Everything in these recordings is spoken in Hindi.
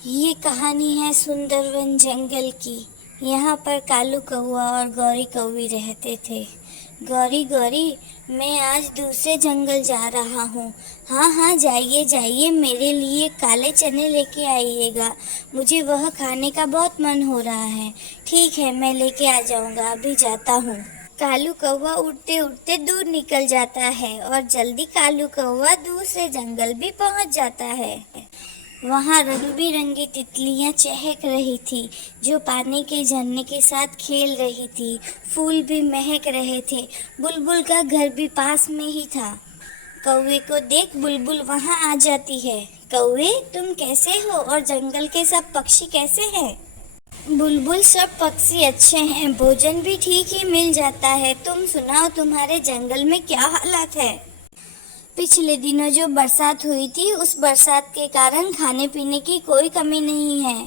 ये कहानी है सुंदरवन जंगल की। यहाँ पर कालू कौआ और गौरी कौवी रहते थे। गौरी गौरी, मैं आज दूसरे जंगल जा रहा हूँ। हाँ हाँ, जाइए जाइए, मेरे लिए काले चने लेके आइएगा। मुझे वह खाने का बहुत मन हो रहा है। ठीक है, मैं लेके आ जाऊँगा, अभी जाता हूँ। कालू कौवा उड़ते उड़ते दूर निकल जाता है और जल्दी कालू कौवा दूसरे जंगल भी पहुँच जाता है। वहाँ रंग बिरंगी तितलियाँ चहक रही थी, जो पानी के झरने के साथ खेल रही थी। फूल भी महक रहे थे। बुलबुल का घर भी पास में ही था। कौवे को देख बुलबुल वहाँ आ जाती है। कौवे, तुम कैसे हो और जंगल के सब पक्षी कैसे हैं? बुलबुल, सब पक्षी अच्छे हैं, भोजन भी ठीक ही मिल जाता है। तुम सुनाओ, तुम्हारे जंगल में क्या हालत है? पिछले दिनों जो बरसात हुई थी, उस बरसात के कारण खाने पीने की कोई कमी नहीं है।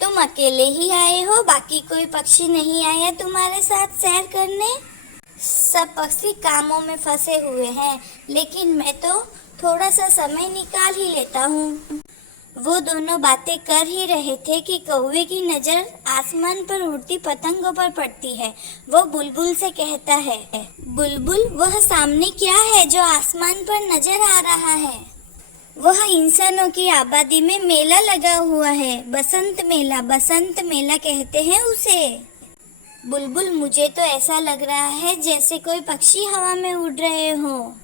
तुम अकेले ही आए हो? बाकी कोई पक्षी नहीं आया तुम्हारे साथ सैर करने? सब पक्षी कामों में फंसे हुए हैं, लेकिन मैं तो थोड़ा सा समय निकाल ही लेता हूँ। वो दोनों बातें कर ही रहे थे कि कौवे की नज़र आसमान पर उड़ती पतंगों पर पड़ती है। वो बुलबुल से कहता है, बुलबुल, वह सामने क्या है जो आसमान पर नजर आ रहा है? वह इंसानों की आबादी में मेला लगा हुआ है, बसंत मेला कहते हैं उसे। बुलबुल, मुझे तो ऐसा लग रहा है जैसे कोई पक्षी हवा में उड़ रहे हो।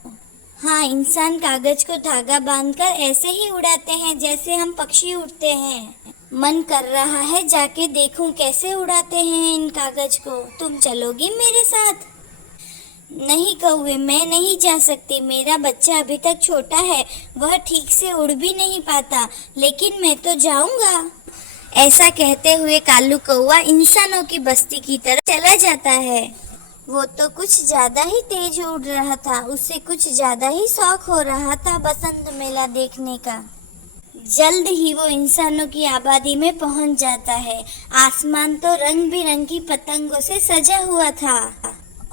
हाँ, इंसान कागज को धागा बांधकर ऐसे ही उड़ाते हैं जैसे हम पक्षी उड़ते हैं। मन कर रहा है जाके देखूं कैसे उड़ाते हैं इन कागज को। तुम चलोगी मेरे साथ? नहीं कौवे, मैं नहीं जा सकती। मेरा बच्चा अभी तक छोटा है, वह ठीक से उड़ भी नहीं पाता, लेकिन मैं तो जाऊंगा। ऐसा कहते हुए कालू कौवा इंसानों की बस्ती की तरफ चला जाता है। वो तो कुछ ज्यादा ही तेज उड़ रहा था, उसे कुछ ज्यादा ही शौक हो रहा था बसंत मेला देखने का। जल्द ही वो इंसानों की आबादी में पहुंच जाता है। आसमान तो रंग बिरंगी पतंगों से सजा हुआ था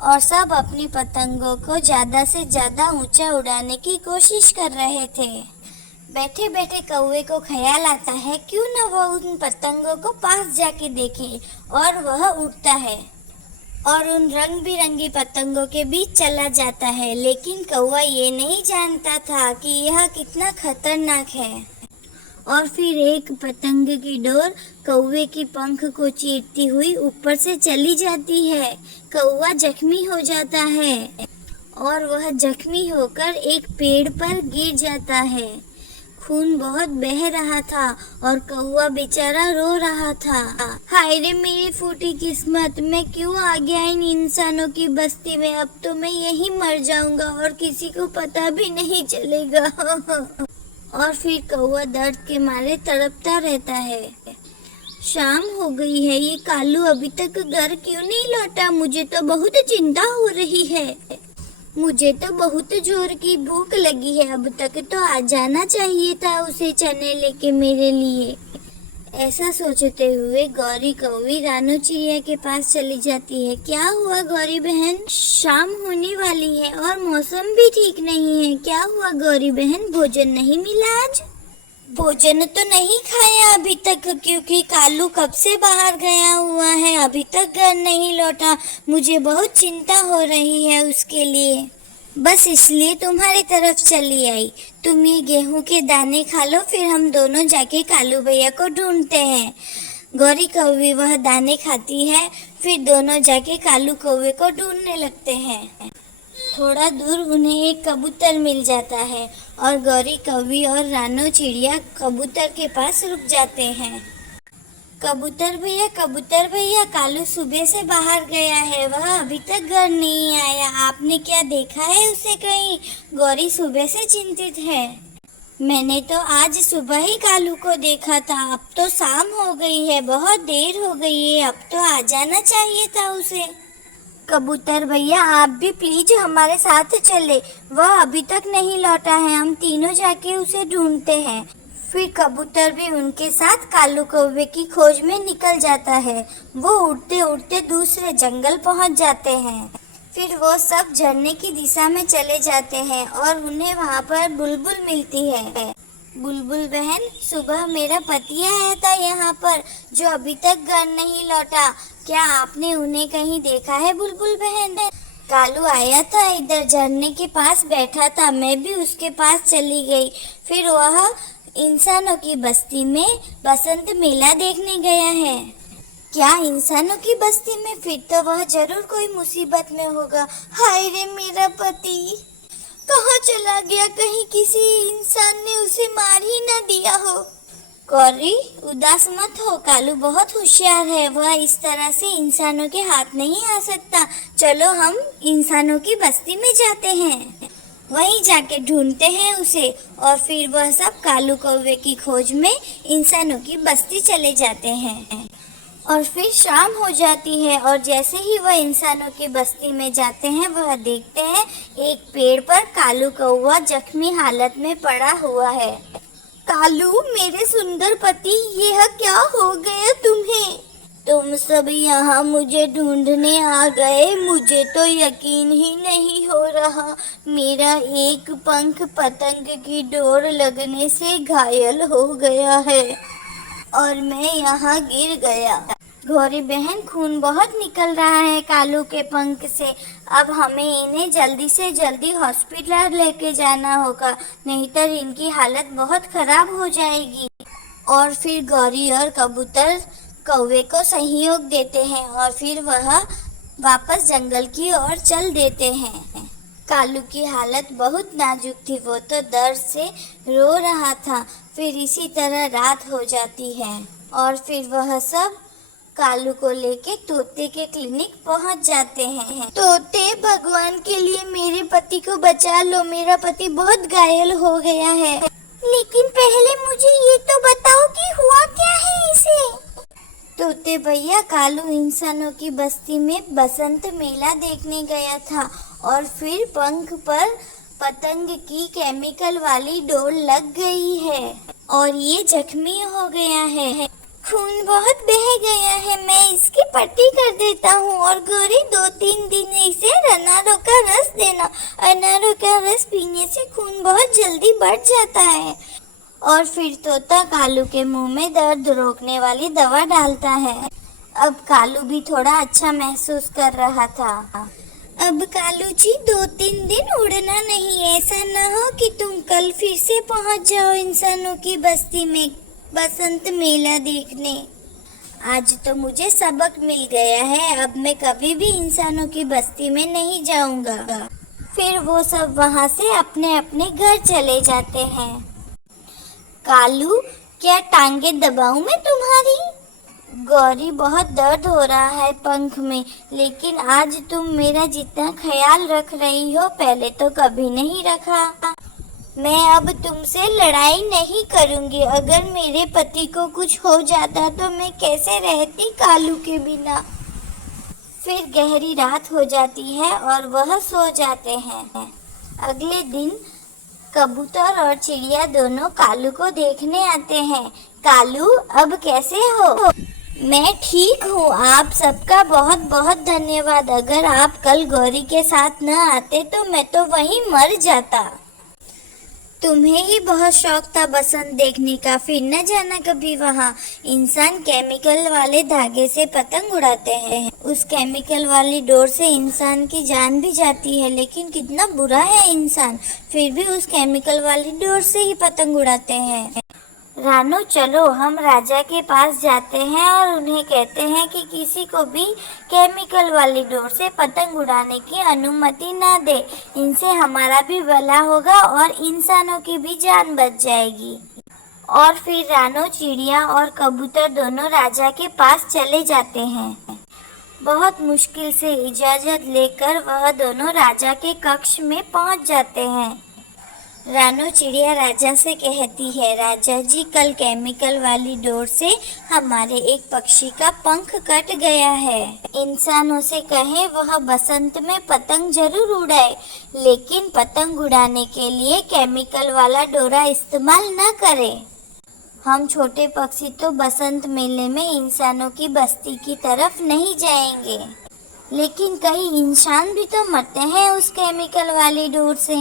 और सब अपनी पतंगों को ज्यादा से ज्यादा ऊंचा उड़ाने की कोशिश कर रहे थे। बैठे बैठे कौवे को ख्याल आता है, क्यों न वो उन पतंगों को पास जाके देखे, और वह उड़ता है और उन रंग बिरंगी पतंगों के बीच चला जाता है। लेकिन कौवा ये नहीं जानता था कि यह कितना खतरनाक है। और फिर एक पतंग की डोर कौवे की पंख को चीरती हुई ऊपर से चली जाती है। कौवा जख्मी हो जाता है और वह जख्मी होकर एक पेड़ पर गिर जाता है। खून बहुत बह रहा था और कौवा बेचारा रो रहा था। हाय रे मेरी फूटी किस्मत, मैं क्यों आ गया इन इंसानों की बस्ती में? अब तो मैं यहीं मर जाऊंगा और किसी को पता भी नहीं चलेगा। और फिर कौवा दर्द के मारे तड़पता रहता है। शाम हो गई है, ये कालू अभी तक घर क्यों नहीं लौटा? मुझे तो बहुत चिंता हो रही है। मुझे तो बहुत जोर की भूख लगी है, अब तक तो आ जाना चाहिए था उसे चने लेके मेरे लिए। ऐसा सोचते हुए गौरी कौवी रानू चिड़िया के पास चली जाती है। क्या हुआ गौरी बहन? शाम होने वाली है और मौसम भी ठीक नहीं है। क्या हुआ गौरी बहन, भोजन नहीं मिला आज? भोजन तो नहीं खाया अभी तक, क्योंकि कालू कब से बाहर गया हुआ है, अभी तक घर नहीं लौटा। मुझे बहुत चिंता हो रही है उसके लिए, बस इसलिए तुम्हारी तरफ चली आई। तुम ये गेहूं के दाने खा लो, फिर हम दोनों जाके कालू भैया को ढूंढते हैं। गौरी कौवी वह दाने खाती है, फिर दोनों जाके कालू कौवे को ढूंढने लगते हैं। थोड़ा दूर उन्हें एक कबूतर मिल जाता है और गौरी कौवी और रानो चिड़िया कबूतर के पास रुक जाते हैं। कबूतर भैया, कालू सुबह से बाहर गया है, वह अभी तक घर नहीं आया। आपने क्या देखा है उसे कहीं? गौरी सुबह से चिंतित है। मैंने तो आज सुबह ही कालू को देखा था, अब तो शाम हो गई है, बहुत देर हो गई है, अब तो आ जाना चाहिए था उसे। कबूतर भैया, आप भी प्लीज हमारे साथ चले, वह अभी तक नहीं लौटा है, हम तीनों जाके उसे ढूंढते हैं। फिर कबूतर भी उनके साथ कालू कौवे की खोज में निकल जाता है। वो उड़ते उड़ते दूसरे जंगल पहुंच जाते हैं। फिर वो सब झरने की दिशा में चले जाते हैं और उन्हें वहां पर बुलबुल मिलती है। बुलबुल बहन, सुबह मेरा पति आया था यहाँ पर, जो अभी तक घर नहीं लौटा। क्या आपने उन्हें कहीं देखा है बुलबुल बहन? कालू आया था, इधर झरने के पास बैठा था, मैं भी उसके पास चली गई। फिर वह इंसानों की बस्ती में बसंत मेला देखने गया है। क्या इंसानों की बस्ती में? फिर तो वह जरूर कोई मुसीबत में होगा। हाय रे, मेरा पति कहाँ चला गया? कहीं किसी इंसान ने उसे मार ही ना दिया हो। गौरी, उदास मत हो, कालू बहुत होशियार है, वह इस तरह से इंसानों के हाथ नहीं आ सकता। चलो हम इंसानों की बस्ती में जाते हैं, वहीं जाके ढूंढते हैं उसे। और फिर वह सब कालू कौवे की खोज में इंसानों की बस्ती चले जाते हैं। और फिर शाम हो जाती है और जैसे ही वह इंसानों की बस्ती में जाते हैं, वह देखते हैं एक पेड़ पर कालू कौवा जख्मी हालत में पड़ा हुआ है। कालू, मेरे सुंदर पति, यह क्या हो गया तुम्हें? तुम सब यहाँ मुझे ढूंढने आ गए? मुझे तो यकीन ही नहीं हो रहा। मेरा एक पंख पतंग की डोर लगने से घायल हो गया है और मैं यहाँ गिर गया। गौरी बहन, खून बहुत निकल रहा है कालू के पंख से। अब हमें इन्हें जल्दी से जल्दी हॉस्पिटल लेके जाना होगा, नहीं तो इनकी हालत बहुत खराब हो जाएगी। और फिर गौरी और कबूतर कौवे को सहयोग देते हैं और फिर वह वापस जंगल की ओर चल देते हैं। कालू की हालत बहुत नाजुक थी, वो तो दर्द से रो रहा था। फिर इसी तरह रात हो जाती है और फिर वह सब कालू को लेके तोते के क्लिनिक पहुंच जाते हैं। तोते, भगवान के लिए मेरे पति को बचा लो, मेरा पति बहुत घायल हो गया है। लेकिन पहले मुझे ये तो बताओ कि हुआ क्या है इसे? तोते भैया, कालू इंसानों की बस्ती में बसंत मेला देखने गया था और फिर पंख पर पतंग की केमिकल वाली डोर लग गई है और ये जख्मी हो गया है। खून बहुत बह गया है, मैं इसकी पट्टी कर देता हूँ। और गौरी, 2-3 दिन इसे अनारों का रस देना। अनारों का रस पीने से खून बहुत जल्दी बढ़ जाता है। और फिर तोता कालू के मुंह में दर्द रोकने वाली दवा डालता है। अब कालू भी थोड़ा अच्छा महसूस कर रहा था। अब कालू जी, 2-3 दिन उड़ना नहीं, ऐसा ना हो कि तुम कल फिर से पहुंच जाओ इंसानों की बस्ती में बसंत मेला देखने। आज तो मुझे सबक मिल गया है, अब मैं कभी भी इंसानों की बस्ती में नहीं जाऊंगा। फिर वो सब वहां से अपने अपने घर चले जाते हैं। कालू, क्या टांगे दबाऊं मैं तुम्हारी? गौरी, बहुत दर्द हो रहा है पंख में, लेकिन आज तुम मेरा जितना ख्याल रख रही हो पहले तो कभी नहीं रखा। मैं अब तुमसे लड़ाई नहीं करूंगी। अगर मेरे पति को कुछ हो जाता तो मैं कैसे रहती कालू के बिना। फिर गहरी रात हो जाती है और वह सो जाते हैं। अगले दिन कबूतर और चिड़िया दोनों कालू को देखने आते हैं। कालू, अब कैसे हो? मैं ठीक हूँ, आप सबका बहुत बहुत धन्यवाद। अगर आप कल गौरी के साथ न आते तो मैं तो वहीं मर जाता। तुम्हें ही बहुत शौक था बसंत देखने का, फिर न जाना कभी वहाँ। इंसान केमिकल वाले धागे से पतंग उड़ाते हैं, उस केमिकल वाली डोर से इंसान की जान भी जाती है। लेकिन कितना बुरा है इंसान, फिर भी उस केमिकल वाली डोर से ही पतंग उड़ाते हैं। रानू, चलो हम राजा के पास जाते हैं और उन्हें कहते हैं कि किसी को भी केमिकल वाली डोर से पतंग उड़ाने की अनुमति ना दे। इनसे हमारा भी भला होगा और इंसानों की भी जान बच जाएगी। और फिर रानू, चिड़िया और कबूतर दोनों राजा के पास चले जाते हैं। बहुत मुश्किल से इजाजत लेकर वह दोनों राजा के कक्ष में पहुंच जाते हैं। रानू चिड़िया राजा से कहती है, राजा जी, कल केमिकल वाली डोर से हमारे एक पक्षी का पंख कट गया है। इंसानों से कहें वह बसंत में पतंग जरूर उड़ाए, लेकिन पतंग उड़ाने के लिए केमिकल वाला डोरा इस्तेमाल न करे। हम छोटे पक्षी तो बसंत मेले में इंसानों की बस्ती की तरफ नहीं जाएंगे। लेकिन कई इंसान भी तो मरते हैं उस केमिकल वाली डोर से।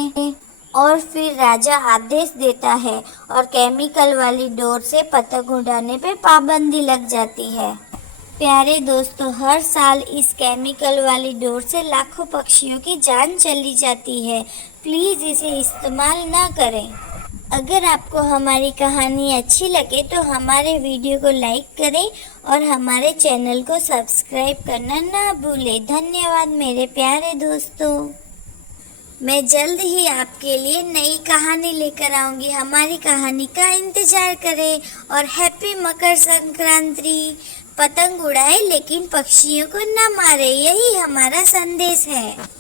और फिर राजा आदेश देता है और केमिकल वाली डोर से पतंग उड़ाने पे पाबंदी लग जाती है। प्यारे दोस्तों, हर साल इस केमिकल वाली डोर से लाखों पक्षियों की जान चली जाती है। प्लीज़ इसे इस्तेमाल ना करें। अगर आपको हमारी कहानी अच्छी लगे तो हमारे वीडियो को लाइक करें और हमारे चैनल को सब्सक्राइब करना ना भूलें। धन्यवाद मेरे प्यारे दोस्तों। मैं जल्द ही आपके लिए नई कहानी लेकर आऊँगी। हमारी कहानी का इंतज़ार करें और हैप्पी मकर संक्रांति। पतंग उड़ाए लेकिन पक्षियों को न मारे, यही हमारा संदेश है।